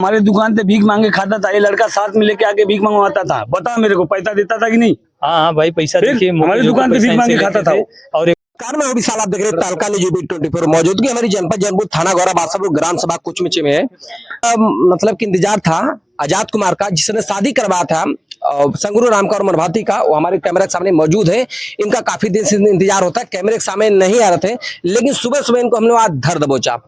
हमारे दुकान पे भीख मांगे खाता था, ये लड़का साथ में लेके आके भीख मंगवाता था। बता मेरे को पैसा देता था कि नहीं? हाँ भाई पैसा देखिए हमारी दुकान पे भीख मांगे खाता था वो। और कार में विशाल आप देख रहे हैं तालका यूबी 24 मौजूदगी हमारी जनपद जौनपुर थाना गौरा बादशाहपुर ग्राम सभा कुचमिचे में है। मतलब कि इंतजार था आजाद कुमार का, जिसने शादी करवाया था संगरू राम का और मनभाती का। वो हमारे कैमरे के सामने मौजूद है। इनका काफी दिन से इंतजार होता है, कैमरे के सामने नहीं आ रहे थे, लेकिन सुबह सुबह इनको हमने आज धर दबोचा।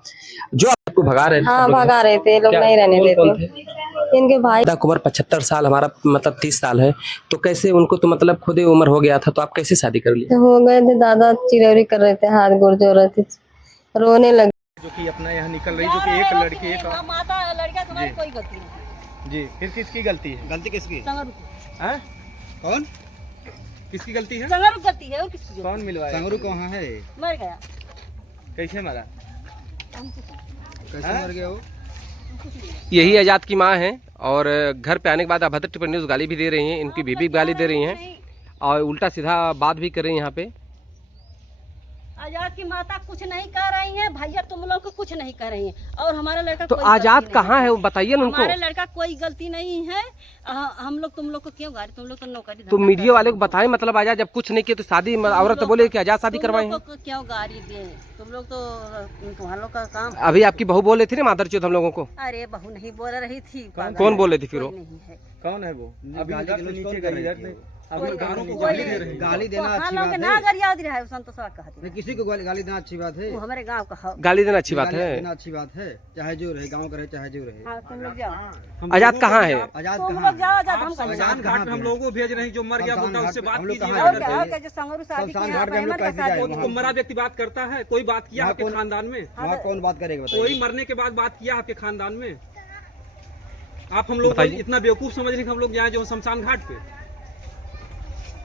जो आपको भगा रहे थे? हाँ भगा रहे थे, लोग नहीं रहने देते। इनके भाई उम्र 75 साल, हमारा मतलब 30 साल है। तो कैसे उनको तो मतलब खुद ही उम्र हो गया था, तो आप कैसे शादी कर लिए? हो गए थे, दादा चिरौरी कर रहे थे, हाथ गोड़ जोड़ रहे थे, रोने लगे। जो कि अपना यहाँ निकल रही, जो कि एक लड़की एक माता लड़का तुम्हारी कोई गलती नहीं। जी, फिर किसकी गलती है? गलती किसकी? हैं? कौन? किसकी गलती है? संगरू गलती है और किसकी? कौन मिलवाया? संगरू कहाँ है? मर गया। कैसे मरा? कैसे मर गया वो? यही आजाद की माँ है और घर पे आने के बाद अभद्र टिप्पणी न्यूज़ गाली भी दे रही हैं, इनकी बीबी गाली दे रही हैं और उल्टा सीधा बात भी कर रही हैं यहाँ पे। आजाद की माता कुछ नहीं कर रही है भैया, तुम लोग को कुछ नहीं कर रही है। और हमारा लड़का तो आजाद कहाँ है वो बताइए ना उनको। हमारे लड़का कोई गलती नहीं है। हम लोग तुम लोग को क्यों गाड़ी, तुम लोग तो नौकरी तो मीडिया वाले को बताएं, मतलब आजाद जब कुछ नहीं किया तो शादी औरत बोले कि आजाद शादी करवाए हैं। क्यों गाड़ी दे? तुम लोग तो तुम्हारे लोग का काम। अभी आपकी बहू बोल रही थी ना मादरचोद हम लोगों को। अरे बहू नहीं बोल रही थी। कौन बोल रही थी फिर वो? कौन है वो? अभी नीचे कर रही है। गाली देना अच्छी बात है। ना गाली याद रहा है संतोषवा कहते। किसी को गाली देना अच्छी बात है। वो हमारे गांव का गाली देना अच्छी बात है। अच्छी बात है, चाहे जो रहे, गांव का रहे चाहे जो रहे। हाँ, तुम लोग जाओ। आजाद कहाँ है? आजाद तुम लोग जाओ, आजाद हम शमशान घाट हम लोगों को भेज रहे हैं। जो मर गया बेटा उससे बात कीजिए। और क्या जो संगरू शादी किया तो मरा व्यक्ति बात करता है, कोई बात किया आपके खानदान में? कौन बात करेगा? कोई मरने के बाद बात किया आपके खानदान में? आप हम लोग को इतना बेवकूफ समझ रहे हैं? हम लोग जाए जो शमशान घाट पे।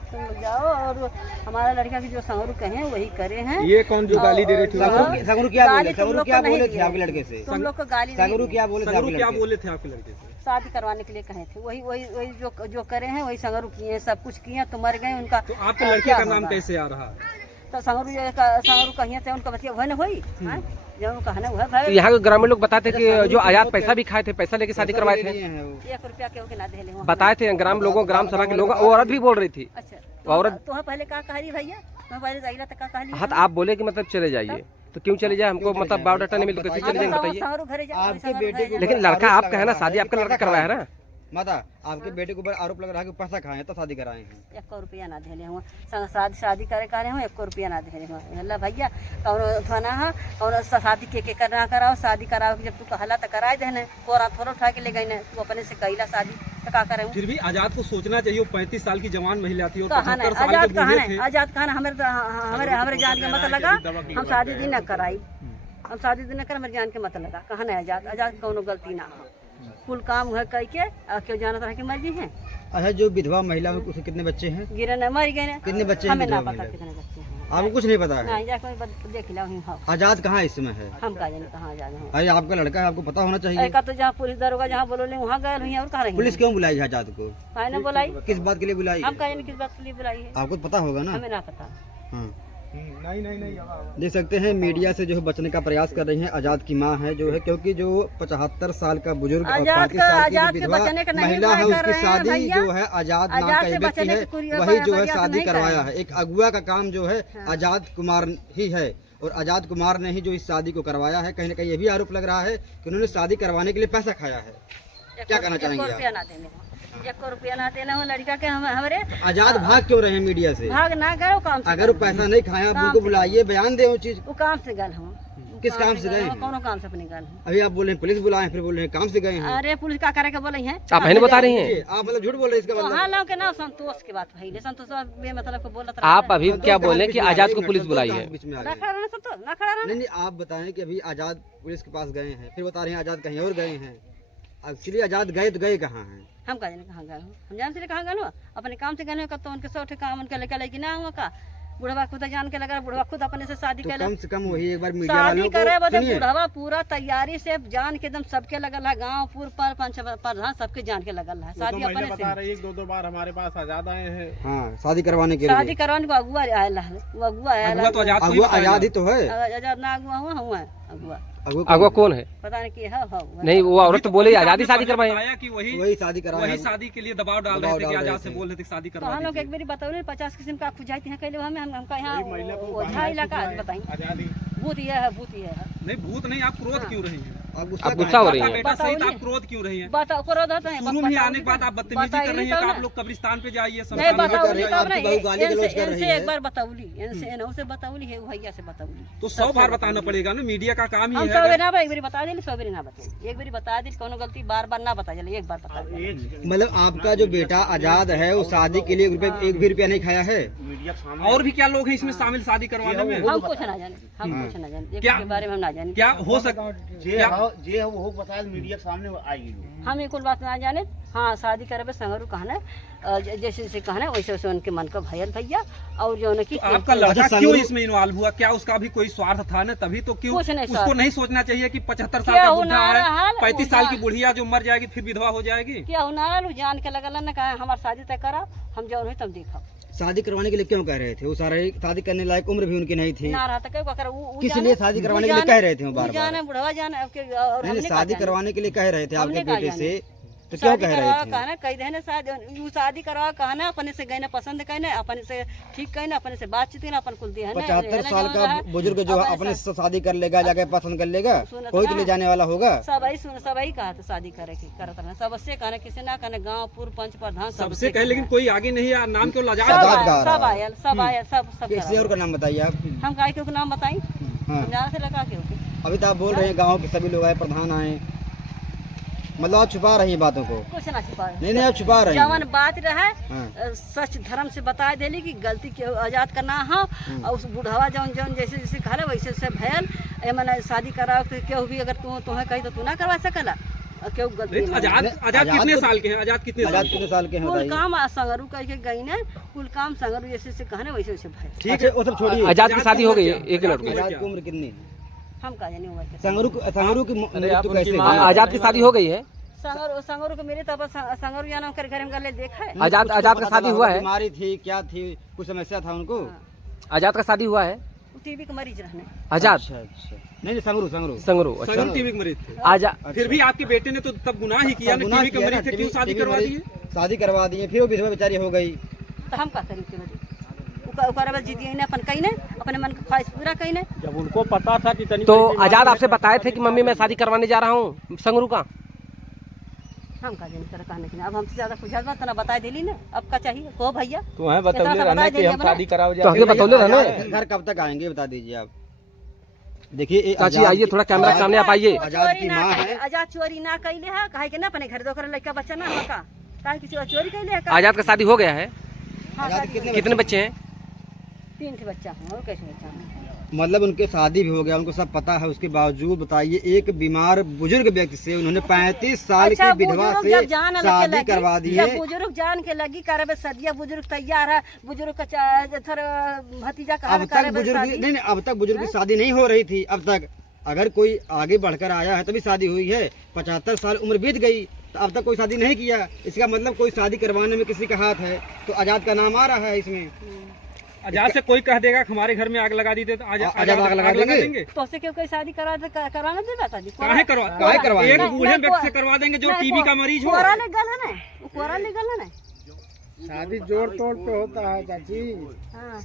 तुम लोग जाओ और हमारा लड़का की जो संगरू कहे वही करे हैं। ये कौन जो गाली दे रही थी? संगरू क्या बोले थे आपके लड़के से? तुम लोग को गाली संगरू क्या बोले थे आपके लड़के से? शादी करवाने के लिए कहे थे, वही वही वही जो करे हैं वही संगरू किए हैं, सब कुछ किए हैं। तो मर गए उनका। तो आपके लड़के का नाम कैसे आ रहा है? तो संगरू कहिए थे उनका बच्चे वह हुई जो कहना हुआ भाई। तो यहाँ के ग्रामीण लोग बताते कि जो आजाद पैसा भी खाए थे, पैसा लेके शादी करवाए थे। 1 रुपया क्यों के ना दे ले बताए थे ग्राम लोगों, ग्राम सभा के लोग। वो औरत भी बोल रही थी। अच्छा औरत तो पहले क्या कह रही भैया? तो पहले जाइला तक कह रही। हाँ तो आप बोले कि मतलब चले जाइए, तो क्यों चले जाए? हमको मतलब बायोडाटा नहीं मिल कैसे चले जाएंगे बताइए? संगरू घरे जाओ। आपके बेटे को लेकिन लड़का आपका है ना, शादी आपका लड़का करवाया है ना। माता आपके बेटे के ऊपर आरोप लग रहा है कि पैसा खाए हैं तो शादी कराए हैं। 1 रुपया ना दे ले हुआ शादी करे करे हूँ 1 रुपया ना दे ले हुआ। अल्लाह भैया कौन थाना है और शादी के करना कराओ, शादी कराओ जब तू कहला तो कराए देने। कोरा थोड़ा उठा के ले गई ना, तू अपने से कहला शादी तो का करे। फिर भी आजाद को सोचना चाहिए, 35 साल की जवान महिला थी और कहाँ 75 साल के आजाद कहाँ बूढ़े है? थे। आजाद कहाँ है? हमारे जान के मत लगा, हम शादी दिन न कराई, हम शादी दिन न कर हमारे जान के मत लगा। कहाँ है आजाद? आजाद कौनो गलती ना हो, कुल काम है कह के क्यों जाना तरह की मर्जी है। अच्छा जो विधवा महिला में उसके कितने बच्चे हैं? गिरे न मर गए। कितने बच्चे हैं? हमें ना पता कितने बच्चे हैं, आपको कुछ नहीं पता है? नहीं जाकर देख ला। आजाद कहाँ इस समय है? हम कहा जाने कहाँ आजाद हैं। अरे आपका लड़का है, आपको पता होना चाहिए। तो जहाँ पुलिस दरोगा जहाँ बोलो वहाँ गए हुई और कहाँ रही? पुलिस क्यों बुलाई है आजाद को? ने बुलाई, किस बात के लिए बुलाई? हम कहा जाने किस बात के लिए बुलाई है, आपको पता होगा ना? हमें ना पता। हाँ देख सकते हैं मीडिया से जो है बचने का प्रयास कर रही हैं। आजाद की माँ है जो है, क्योंकि जो 75 साल का बुजुर्ग और 35 साल की जो विधवा महिला है उसकी शादी जो है आजाद नाम का एक व्यक्ति है वही जो है शादी करवाया है। एक अगुआ का काम जो है आजाद कुमार ही है और आजाद कुमार ने ही जो इस शादी को करवाया है। कहीं ना कहीं ये भी आरोप लग रहा है कि उन्होंने शादी करवाने के लिए पैसा खाया है। क्या कहना चाहेंगे आप? 1 रुपया ना देना हो लड़का के हमारे। आजाद भाग क्यों रहे हैं मीडिया से? भाग ना गए काम से। अगर वो पैसा नहीं खाया आप उनको बुलाइए, बयान दे वो चीज। वो काम से गल हम। किस काम से गए? कौन काम से अपने गल? अभी आप बोल रहे हैं पुलिस बुलाए, फिर बोल रहे हैं काम से गए हैं। अरे पुलिस का करे के बोले हैं? आप है बता रही हैं? आप मतलब झूठ बोल रहे हैं इसका मतलब? हाँ लोग के ना संतोष के बात भाई संतोष मतलब को बोला। आप अभी क्या बोले कि आजाद को पुलिस बुलाई है? ना खड़ा रहना तो ना खड़ा रहना। नहीं आप बताएं कि अभी आजाद पुलिस के पास गए हैं, फिर बता रहे हैं आजाद कहीं और गए हैं। एक्चुअली आजाद गए तो गए कहाँ हैं? हम कहा जाने कहाँ गए हो? हम जानते थे कहाँ गए हो? अपने काम से गए हो? तो उनके 100 काम उनके लेकर लेकिन ना हुआ का। बुढ़वा खुद जान के लगा, बुढ़वा खुद अपने से शादी कर कम से कम वही एक बार मीडिया शादी वालों करे को बोले बुढ़वा पूरा तैयारी से जान के एकदम सबके लगल है, गांव पूर पर प्रधान सबके जान के लगल है। शादी अपने से 1-2 बार हमारे पास आजाद आए हैं। हाँ शादी करवाने के लिए। शादी करवाने को अगुआ आया है, वो अगुआ आया है। अगुआ तो आजाद ही तो है। आजाद ना अगुआ हुआ अगुआ अगुआ कौन है? पता नहीं की है नहीं, वो औरत तो बोले आजादी शादी करवाए। बताया कि वही शादी करा वही शादी के लिए दबाव डाल रहे थे कि आजाद से बोल रहे थे शादी तो करवा हम लोग दीजिए। एक बारी बताओ 50 किस्म का खुजाती है कहले हमें हमका यहाँ ओझा इलाका बताई आजादी भूत ये है भूत ये है नहीं भूत नहीं, आप क्रोध क्यों रही हैं? आप आप गुस्सा हो रही आपका है? बेटा सहित बताओ आप क्रोध क्यों रही हैं? बताओ क्रोध होता है शुरू में आने के बाद आप बदतमीजी कर रही हैं कि आप लोग कब्रिस्तान पे जाइए, नहीं शमशान घाट बताऊली पे तब जाइए। नहीं आपकी बहू गाली गलौज कर रही इनसे है। एक बार बताऊली इनसे इनहु से बताऊली है भैया से बताऊली तो 100 बार बताना पड़ेगा ना, मीडिया का काम ही हम है। 100 बार ना एक बार बता देली 100 बार ना बताई एक बार बता दी कोनो गलती बार बार ना बता चले एक बार बता दे मतलब आपका जो बेटा आजाद है वो शादी के लिए एक भी रुपया नहीं खाया है? और भी क्या लोग हैं इसमें शामिल शादी करवाने में? हम कुछ ना जाने हम कुछ ना जाने क्या? के बारे में हम ना जाने क्या हो सकता? हम ये कुल बात ना जाने। हाँ शादी करे संगरू कहना जैसे जैसे कहना वैसे वैसे उनके मन का भयल भैया और जो है कि आपका लड़का क्यों इसमें इन्वॉल्व हुआ? क्या उसका भी कोई स्वार्थ था ना? तभी तो क्यों कुछ नहीं उसको स्वार्थ। नहीं सोचना चाहिए कि 75 साल क्या का हो बुढ़ा ना रहा है, हाल, 35 साल की वो बुढ़िया जो मर जाएगी फिर विधवा हो जाएगी। क्या हुनारा जान के लगल न कहा हमार शादी तय करा हम जो हुई तब देखा शादी करवाने के लिए क्यों कह रहे थे? वो सारे शादी करने लायक उम्र भी उनकी नहीं थी। ना रहा था क्या किस लिए शादी करवाने के लिए कह रहे थे वो बार बार? जाने बुढ़वा जाने अब के और नहीं, हमने शादी कहा करवाने के लिए कह रहे थे आपके हमने कहा बेटे जाने। से, तो क्यों कह रहे थे? कहना कही देने शादी करवा कहना अपने से गए पसंद कहने अपने से ठीक कहने अपने से बातचीत करना अपन कुल दिया 75 साल का बुजुर्ग जो है अपने से शादी कर लेगा, जाके पसंद कर लेगा, कोई तो ले जाने वाला होगा। सबही कहा था शादी करे की करत रहना सबसे कहना किसी ना कहने गांव पूर्व पंच प्रधान सबसे कहे लेकिन कोई आगे नहीं है, नाम क्यों सब लाजा? आयल सब किसी और का नाम बताइए आप। हम गाय के नाम बताई हाँ। हम जाना से लगा के होके अभी तो आप बोल रहे हैं गाँव के सभी लोग आए, प्रधान आए, मतलब आप छुपा रही हैं बातों को। कुछ ना छिपा नहीं आप छुपा रही हैं। जवन बात रहे हाँ। सच धर्म से बता देली कि गलती के आजाद करना हो और उस बुढ़ावा जौन जौन जैसे जैसे कहले वैसे वैसे भयल मैंने शादी कराओ तो केहू भी अगर तुम्हें कही तो तू ना करवा सकला केहू गलती नहीं, आजाद कितने साल के हैं? आजाद कितने आजाद कितने साल के हैं कुल बताइए? काम संगरू कह के गई ने कुल काम संगरू जैसे जैसे कहने वैसे वैसे भयल ठीक है, वो सब छोड़िए। आजाद की शादी हो गई है? एक मिनट आजाद की उम्र कितनी है? हम का जानी उम्र के संगरू की मृत्यु कैसे हुई? आजाद की शादी हो गई है? संगरू के मेरे तब संगरू जाना कर घर में गले देखा है आजाद का शादी हुआ है? बीमारी थी, क्या थी, कुछ समस्या था उनको? आजाद का शादी हुआ है? टीबी के मरीज रहने आजाद अच्छा। नहीं संगरू संगरू। अच्छा संगम टीवी के मरीज थे। आजाद फिर भी आपके बेटे ने तो तब गुनाह ही किया ना, टीवी के मरीज थे, क्यों शादी करवा दिए? शादी करवा दिए, फिर वो विधवा बेचारी हो गई। तो हम का करी के मरीज उकर बस जीती ने अपन कहीं ने अपने मन की ख्वाहिश पूरा कहीं ने जब उनको पता था कि तनी तो आजाद आपसे बताए थे कि मम्मी मैं शादी करवाने जा रहा हूँ संगरू का? हम का जाने तरह कहने के अब हमसे ज्यादा कुछ बात ना बता देली ना अब का चाहिए को भैया तो है बतौले रहना कि हम शादी कराओ तो आगे बतौले रहना। घर कब तक आएंगे बता दीजिए आप। देखिए ये चाची आजाद आइए, की- थोड़ा कैमरा के सामने आप आइए। आजाद की माँ है। आजाद चोरी ना कैले है काहे के ना अपने घर दोकर लड़का बच्चा ना का काहे किसी और चोरी कैले है का आजाद का शादी हो गया है? हाँ, आजाद शादी कितने कितने बच्चे हैं? 3 ठे बच्चा है और कैसे बच्चा है मतलब उनके शादी भी हो गया, उनको सब पता है, उसके बावजूद बताइए एक बीमार बुजुर्ग व्यक्ति से उन्होंने 35 साल अच्छा, की विधवा बुजुर्ग से जब जान लगे शादी लगी, करवा दी जब है। बुजुर्ग जान के लगी करे सदिया बुजुर्ग तैयार है बुजुर्ग का थर भतीजा कहा अब तक बुजुर्ग नहीं अब तक बुजुर्ग की शादी नहीं हो रही थी। अब तक अगर कोई आगे बढ़कर आया है तभी शादी हुई है। 75 साल उम्र बीत गई तो अब तक कोई शादी नहीं किया, इसका मतलब कोई शादी करवाने में किसी का हाथ है। तो आजाद का नाम आ रहा है इसमें। आजाद से कोई कह देगा कि हमारे घर में आग लगा दी थे तो आजाद आग लगा देंगे? तो उससे क्यों कोई शादी कराना देता था जी काहे करवाएंगे? एक बूढ़े व्यक्ति से करवा देंगे जो टीबी का मरीज हो। कोरा लीगल है ना वो कोरा लीगल है ना शादी जोड़ तोड़ पे होता है चाची। हाँ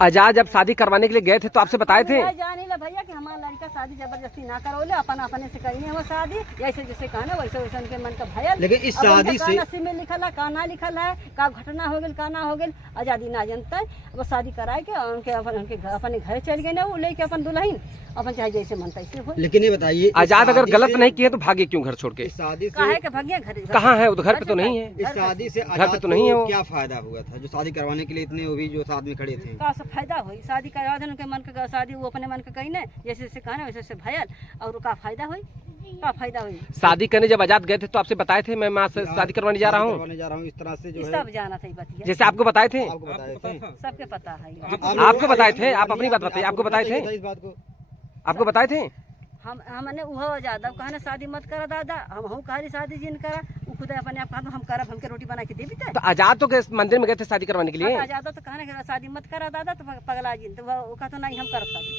आजाद जब शादी करवाने के लिए गए थे तो आपसे बताए थे? जानी ला भैया कि हमारा लड़का शादी जबरदस्ती ना करो ले अपन अपने से कहीं है वो शादी जैसे जैसे कहना वैसे वैसे उनके मन का भयल। लेकिन इस शादी से नसीब में लिखल है का ना लिखल है का घटना हो गई का ना हो गई आजादी ना जनता है वो शादी कराए के उनके अपने घर चल गए ना वो लेके अपन दुल्हन अपन चाहे जैसे मनता ऐसे हो। लेकिन ये बताइए आजाद अगर गलत नहीं किए तो भागे क्यों घर छोड़ के? इस शादी से काहे के भगिया घर कहाँ है वो? तो घर पे तो नहीं है। इस शादी से घर पे आजाद तो नहीं है को वो। क्या फायदा हुआ था जो शादी करवाने के लिए इतने वो भी जो साथ में खड़े थे? का सब फायदा हुई शादी करवा देने उनके मन का शादी वो अपने मन का कहीं ना जैसे जैसे कहना वैसे वैसे भयल और का फायदा हुई का फायदा हुई। शादी करने जब आजाद गए थे तो आपसे बताए थे मैं माँ से शादी करवाने जा रहा हूँ? करवाने जा रहा हूँ इस तरह से जो है सब जाना था बतिया जैसे आपको बताए थे? आपको बताए थे। सबके पता है आपको बताए थे? आप अपनी बात बताइए। आपको बताए थे? इस बात को आपको बताए थे? हमने उहो ज्यादा कहने शादी मत करा दादा हम हूँ कहारी शादी जिन करा वो खुद अपने आप कहा हम करब हमके रोटी बना के देवी थे तो आजाद तो मंदिर में गए थे शादी करवाने के लिए? ज्यादा तो कहने शादी मत करा दादा तो पगला जिन तो वो कहा तो नहीं हम कर शादी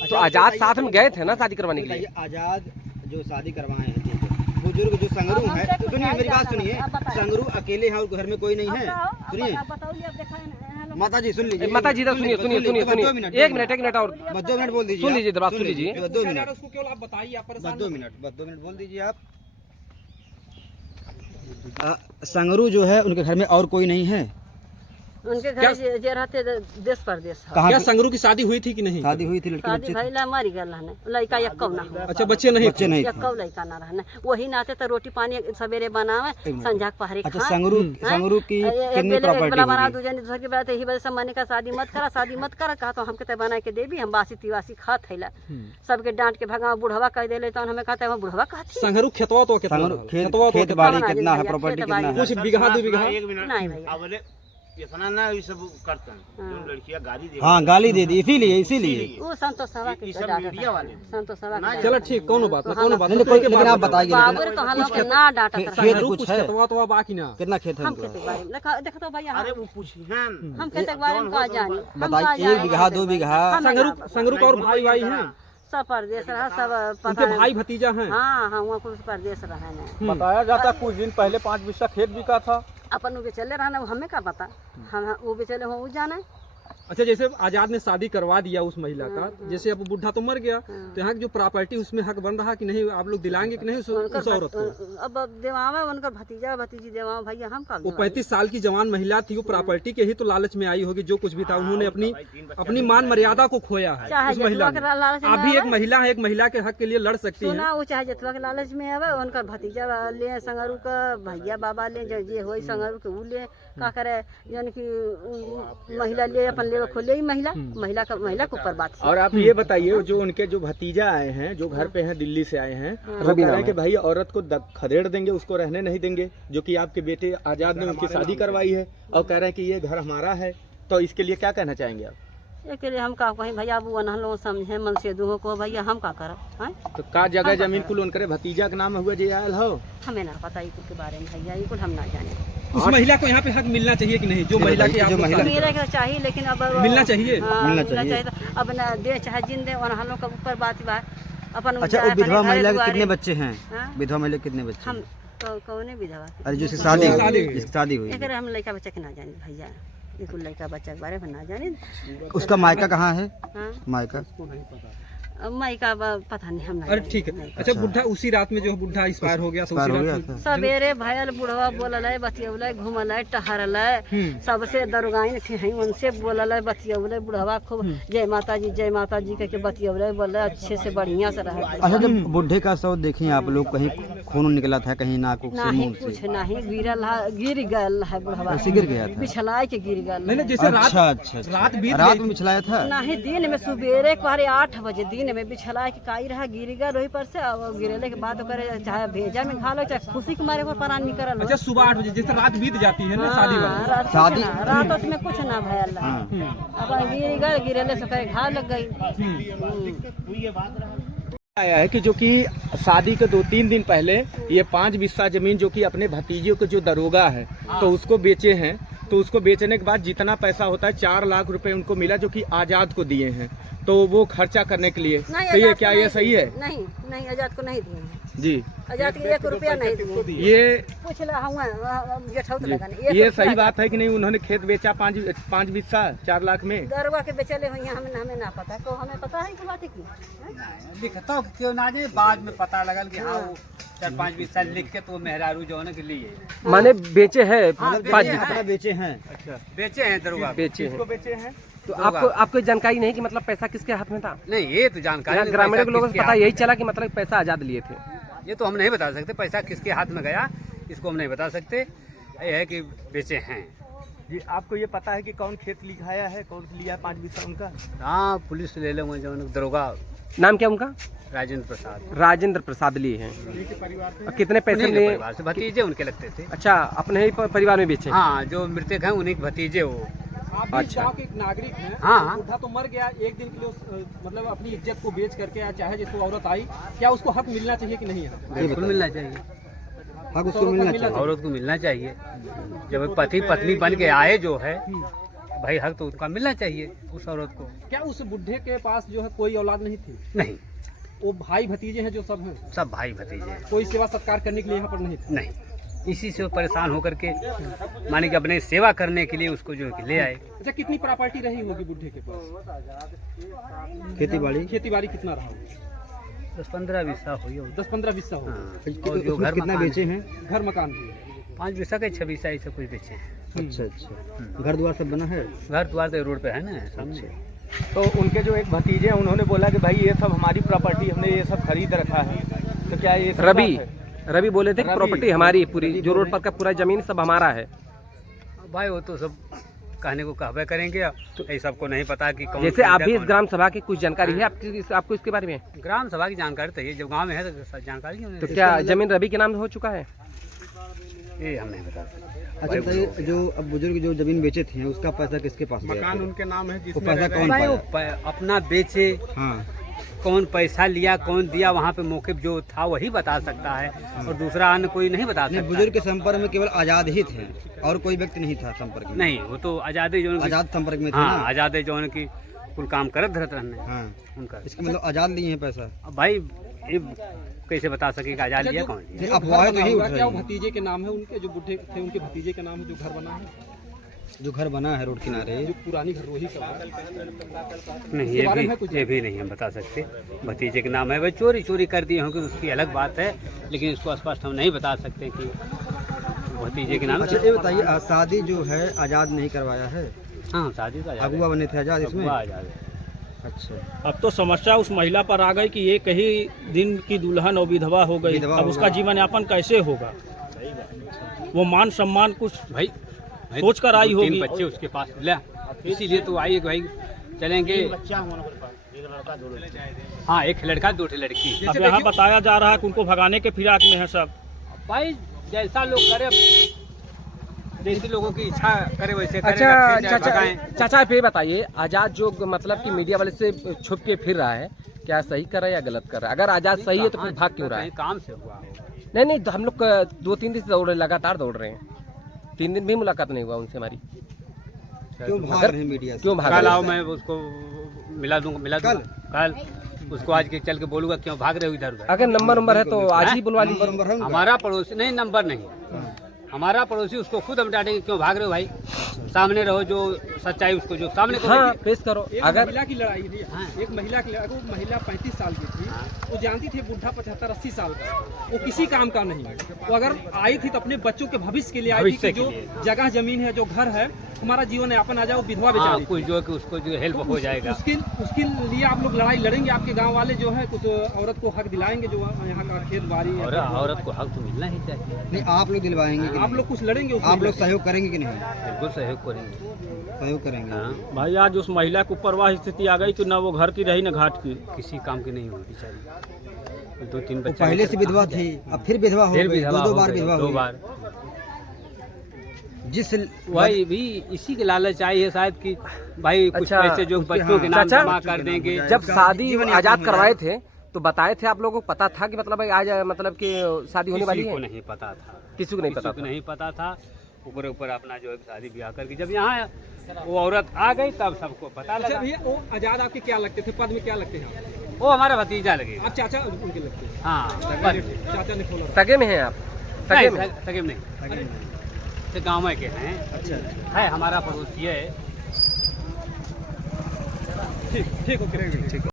तो आजाद साथ में गए थे ना शादी करवाने के लिए? आजाद जो शादी करवाए हैं, ठीक है, बुजुर्ग जो संगरू है, तो सुनिए मेरी बात सुनिए, संगरू अकेले हैं और घर में कोई नहीं है, सुनिए माता जी, सुन लीजिए माता जी, सुनिए सुनिए सुनिए सुनिए, एक मिनट और बस 2 मिनट बोल दीजिए, सुन लीजिए, बात सुन लीजिए, 2 मिनट, उसको केवल आप बताइए, आप बस परेशान 2 मिनट बोल दीजिए आप। संगरू जो है उनके घर में और कोई नहीं है? उनके घर जे रहते देश परदेश है। कहाँ क्या पे संगरू की शादी हुई थी कि नहीं? शादी हुई थी? लड़के शादी बच्चे भइला मरी गल रहने, लड़का यक्कौ ना हो, अच्छा, बच्चे नहीं बच्चे नहीं थे। यक्कौ लड़का ना रहने, वही नाते तो रोटी पानी सवेरे बनावे, संझा के पहरे अच्छा, खाए। संगरू की कितनी प्रॉपर्टी बना होगी? दूसरे दूसरे की बात यही वजह से मने का शादी मत करा कहा तो हमके तो बना के देबी, हम बासी तिवासी खात हैला, सबके डांट के भगा बुढ़वा कह देले तो हमें कहते हैं बुढ़वा कहती संगरू खेतवा तो कितना संगरू है? खेत खेतवा तो खेत कितना बाड़ी है? कितना है, खेत प्रॉपर्टी बाड़ी कितना है? कुछ बीघा 2 बीघा? नहीं भैया, इतना ना ये सब करते हैं, जो लड़कियां गाली दे हाँ, गाली दे दी, इसीलिए वो संतोष सभा के मीडिया वाले संतोष सभा के चलो ठीक, कौन बात ना, कौन बात नहीं, कोई लेकिन आप बताइए, बाबूर कहाँ लोग के ना डांटा कर खेत संगरू कुछ कुछ है? खेतवा तो बाकी ना? कितना खेत है हम उनको? खेते के बारे में देखो तो भैया अरे वो पूछी हैं हम खेते के बारे में कहा जानी, बताइए, 1 बीघा 2 बीघा? संगरू का और भाई हैं? सब परदेश रहा, सब उनके पता भाई भतीजा हैं? हाँ हाँ वहाँ कुछ परदेश रहे ने, बताया जाता कुछ दिन पहले 5 बिस्सा खेत बिका था। अपन वो बेचले रहना, हमें क्या पता, हम वो बेचले हो वो जाने। अच्छा, जैसे आजाद ने शादी करवा दिया उस महिला का, जैसे अब बुढ़ा तो मर गया, तो यहाँ की जो प्रॉपर्टी उसमें हक बन रहा कि नहीं, आप लोग दिलाएंगे कि नहीं उस औरत को? अब देवावा उनका भतीजा भतीजी देवावा भैया हम का वो 35 साल की जवान महिला थी, वो प्रॉपर्टी के ही तो लालच में आई होगी, जो कुछ भी था उन्होंने अपनी मान मर्यादा को खोया है। चाहे उस महिला जतवा के लालच में आप भी एक आवे, महिला है, एक महिला के हक के लिए लड़ सकती है। सुना वो चाहे जतवा के लालच में आवे, उनका भतीजा ले संगरू का भैया बाबा ले जो जे होई संगरू के ऊ ले का करे, जौन की महिला ले अपन ले खोले ही महिला के ऊपर बात है। और आप ये बताइए, जो उनके जो भतीजा आए हैं, जो घर पे हैं, दिल्ली से आए हैं, वो कह रहे हैं कि भाई औरत को खदेड़ देंगे, उसको रहने नहीं देंगे, जो कि आपके बेटे आजाद ने उनकी शादी करवाई है, और कह रहे हैं कि ये घर हमारा है, तो इसके लिए क्या कहना चाहेंगे आप? के लिए हम का कहीं भैया वो लोग समझे मन से दूहो को भैया हम का करब हैं? तो का जगह जमीन कुल उनके भतीजा के नाम हुआ जे आयल हो? हमें ना पता ये के बारे में भैया, ये कुल हम ना जाने। उस महिला को यहाँ पे हक मिलना चाहिए कि नहीं, जो महिला की आप लोग शादी- मेरे को चाहिए, लेकिन अब मिलना चाहिए? हाँ, मिलना मिलना चाहिए। चाहिए तो अब ना दे चाहे जिन दे और हम लोग का ऊपर बात बा अपन। अच्छा, वो विधवा महिला के कितने बच्चे हैं? हाँ? विधवा महिला के कितने बच्चे हम हैं? कौने विधवा अरे जो शादी हुई, एक हम लड़का बच्चा के ना जाने भैया, ये कुल लड़का बच्चा के बारे में ना जाने। उसका मायका कहाँ है? हाँ? मायका माई का पता नहीं, हम ना अरे जाने। ठीक है। अच्छा, बुढ़ा उसी रात में जो बुढ़ा एक्सपायर हो गया, तो एक्सपायर उसी हो गया रात में- था। सवेरे भयल बुढ़वा बोलल बतियौल घूमल टहरल, सबसे दरोगाइन थे हैं उनसे बोलल बतियौल, बुढ़वा खूब जय माता जी कह के बतियौल, बोल अच्छे से बढ़िया से रहे। अच्छा, जब बुढ़े का शव देखें आप लोग, कहीं खून निकला था, कहीं नाक से, नहीं मुंह कुछ से? नहीं, गिर गल है बुढ़वा, ऐसे गिर गया था? बिछलाई के गिर गल। नहीं, जैसे अच्छा, रात बीत रात गई। में बिछलाया था? नहीं, दिन में सवेरे कहे 8 बजे दिन में बिछला के काई रहा गिर गया रोही पर से, और गिरले के बाद करे चाहे भेजा में खा लो, चाहे खुशी के मारे को परान निकल। अच्छा, सुबह 8 बजे, जैसे रात बीत जाती है ना शादी वाली। शादी रात में कुछ ना भयल, अब गिर गए गिरले से कहे घाव लग गई। आया है कि जो कि शादी के 2-3 दिन पहले ये 5 बिस्सा जमीन जो कि अपने भतीजे को जो दरोगा है, तो उसको बेचे हैं, तो उसको बेचने के बाद जितना पैसा होता है 4 लाख रुपए उनको मिला, जो कि आजाद को दिए हैं, तो वो खर्चा करने के लिए। तो ये क्या ये सही है? नहीं, आजाद को नहीं दिए जी, आजाद को 1 रुपया नहीं दिए। ये पूछ ला हुआ जेठौत लगन ये सही बात है कि नहीं? उन्होंने खेत बेचा 5 बिस्सा 4 लाख में। दरवा के बेचले हुई हमें ना पता, को हमें पता है कि बात है की लिखता क्यों ना जाए, बाद में पता लगल कि हाँ वो 4-5 बीस साल लिख के तो मेहरारू जो है के लिए माने बेचे हैं, पाँच बेचे हैं। अच्छा, बेचे हैं दरोगा। बेचे हैं। किसको बेचे हैं? तो आपको जानकारी नहीं कि मतलब पैसा किसके हाथ में था? नहीं, ये तो जानकारी यहाँ नहीं, ग्रामीणों के पैसा लोगों को किसके पता हाथ यही चला कि मतलब पैसा आजाद लिए थे। में। ये तो हम नहीं बता सकते पैसा किसके हाथ में गया, इसको हम नहीं बता सकते। ये है कि बेचे हैं। जी, आपको ये पता है कि कौन खेत लिखाया है, कौन लिया है 5 बिस्सा उनका? हाँ, पुलिस ले लो जो दरोगा नाम क्या उनका? राजेंद्र प्रसाद लिए हैं। और कितने पैसे उन्हीं के लिए? परिवार से भतीजे उनके लगते थे। अच्छा, अपने ही परिवार में बेचे? हाँ, जो मृतक हैं उन्हीं के भतीजे वो। आप भी अच्छा। गाँव के एक नागरिक हैं। हाँ। बुढ़ा तो मर गया, एक दिन के लिए मतलब अपनी इज्जत को बेच करके, या चाहे जिसको औरत आई, क्या उसको हक मिलना चाहिए कि नहीं? बिल्कुल मिलना चाहिए, हक उसको मिलना चाहिए। औरत को मिलना चाहिए। जब पति पत्नी बन के आए जो है, भाई हक तो उसका मिलना चाहिए उस औरत को। क्या उस बुढ़े के पास जो है कोई औलाद नहीं थी? नहीं, वो भाई भतीजे हैं जो सब हैं? सब भाई भतीजे हैं। कोई सेवा सत्कार करने के लिए यहाँ पर नहीं थे? नहीं, इसी से वो परेशान होकर के माने कि अपने सेवा करने के लिए उसको जो है कि ले आए। अच्छा, कितनी प्रॉपर्टी रही होगी बुढ़े के पास? खेती बाड़ी कितना रहा होगा? 10-15 बिस्सा हो गया। 10-15 बिस्सा होगा। और जो घर कितना बेचे हैं? घर मकान भी 5 बिस्सा के 6 बिस्सा ऐसे कुछ बेचे हैं। अच्छा अच्छा, घर द्वार सब बना है? घर द्वार तो रोड पे है ना सामने। तो उनके जो एक भतीजे हैं उन्होंने बोला कि भाई ये सब हमारी प्रॉपर्टी, हमने ये सब खरीद रखा है, तो क्या ये रवि बोले थे कि प्रॉपर्टी हमारी पूरी, जो रोड पर का पूरा जमीन सब हमारा है। भाई वो तो सब कहने को कहवे करेंगे, तो ये सबको नहीं पता कि कौन। जैसे आप भी इस ग्राम सभा की कुछ जानकारी है आपको इसके बारे में? ग्राम सभा की जानकारी तो ये जब गाँव में है तो जानकारी है। तो क्या जमीन रवि के नाम हो चुका है? ये हम नहीं बता सकते। अच्छा बताइए, जो अब बुजुर्ग जो जमीन बेचे थे उसका पैसा किसके पास गया? मकान उनके नाम है, वो पैसा कौन भाई पाया? वो अपना बेचे, हाँ, कौन पैसा लिया कौन दिया, वहाँ पे मौके पे जो था वही बता सकता है, और दूसरा अन्य कोई नहीं बता सकता। बुजुर्ग के संपर्क में केवल आजाद ही थे और कोई व्यक्ति नहीं था संपर्क में? नहीं, वो तो आजादी जो आजाद संपर्क में थे हाँ, ना? आजादी जो की कुल काम करत धरत रहने हाँ, उनका। इसका मतलब आजाद लिए हैं पैसा? अब भाई ये कैसे बता सके कि आजाद लिया कौन? नहीं, अफवाहें तो यही उठ क्या वो रही हैं। भतीजे के नाम है उनके, जो बुढ़े थे उनके भतीजे के नाम है जो घर बना है? जो घर बना है रोड किनारे, जो पुरानी घर रोही सब है? नहीं, ये भी नहीं हम बता सकते। भतीजे के नाम है, भाई चोरी कर दिए होंगे उसकी अलग बात है, लेकिन इसको स्पष्ट हम नहीं बता सकते कि भतीजे के नाम। अच्छा ये बताइए, शादी जो है आजाद नहीं करवाया है? हाँ, शादी तो आजाद अगुआ बने थे आजाद इसमें? आजाद है। अच्छा, अब तो समस्या उस महिला पर आ गई कि ये कहीं दिन की दुल्हन और विधवा हो गई, विधवा अब हो उसका गई। जीवन यापन कैसे होगा? वो मान सम्मान कुछ भाई सोच कर आई 2-3 होगी। बच्चे उसके पास ले, इसीलिए तो आई भाई चलेंगे। हाँ, एक लड़का 2 लड़की। अब यहाँ बताया जा रहा है कि उनको भगाने के फिराक में है सब। भाई जैसा लोग करे, जैसे लोगों की इच्छा करे वैसे करे। अच्छा चाचा आप ये बताइए, आजाद जो मतलब कि मीडिया वाले से छुप के फिर रहा है, क्या सही कर रहा है या गलत कर रहा है? अगर आजाद सही है तो फिर भाग क्यों रहा है? काम से हुआ नहीं तो हम लोग 2-3 दिन से दौड़ रहे हैं, लगातार दौड़ रहे हैं, 3 दिन भी मुलाकात नहीं हुआ उनसे हमारी। क्यों भाग रहे हैं मीडिया से? क्यों भाग कल रहे आओ, मैं उसको मिला दूंगा कल उसको आज के चल के बोलूंगा क्यों भाग रहे हो इधर उधर। अगर नंबर है तो आज ही बुलवा लीजिए। नंबर है उनका? हमारा पड़ोसी नहीं, नंबर नहीं, हमारा पड़ोसी, उसको खुद हम डांटेंगे क्यों भाग रहे हो भाई। सामने रहो, जो सच्चाई उसको जो सामने को हाँ पेश करो। एक अगर महिला की लड़ाई थी, एक महिला की लड़ाई, वो महिला 35 साल की थी, वो जानती थी बुढ़ा 75-80 साल का, वो किसी काम का नहीं, वो अगर आई थी तो अपने बच्चों के भविष्य के लिए आई थी कि जो जगह जमीन है, जो घर है, हमारा जीवन यापन आ जाए, वो विधवा बेचारी कुछ जो कि उसको जो हेल्प हो जाएगा। उसके लिए आप लोग लड़ाई लड़ेंगे, आपके गाँव वाले जो है कुछ औरत को हक दिलाएंगे, जो यहाँ का खेत बाड़ी और औरत को हक तो मिलना ही चाहिए। नहीं, आप लोग दिलवाएंगे कि आप लोग कुछ लड़ेंगे, आप लोग सहयोग करेंगे कि नहीं? बिल्कुल सहयोग करेंगे, सहयोग करेंगे। हाँ, भाई आज उस महिला के ऊपर वह स्थिति आ गई कि न वो घर की रही न घाट की। किसी काम की नहीं हुई बेचारी, 2-3 वो बच्चे पहले से विधवा थी, अब फिर विधवा हो गई, दो बार विधवा हो 2 गई। बार। जिस वही भी इसी के लालच आई है शायद कि भाई कुछ अच्छा, पैसे जो बच्चों के नाम चाचा, जमा कर देंगे। जब शादी आजाद करवाए थे तो बताए थे आप लोगों को पता था कि मतलब आज मतलब कि शादी होने वाली किसी को है? नहीं पता था, किसी को नहीं पता था। नहीं पता था। ऊपर अपना जो है शादी ब्याह करके जब यहाँ वो औरत आ गई तब सबको पता अच्छा लगा। भैया, वो आजाद आपके क्या लगते थे, पद में क्या लगते हैं आप? वो हमारा भतीजा लगे। आप चाचा उनके लगते हैं? हाँ, चाचा ने खोला। सगे में हैं आप? सगे में? सगे में नहीं, तो गाँव में के हैं। अच्छा, है हमारा पड़ोसी है। ठीक ओके।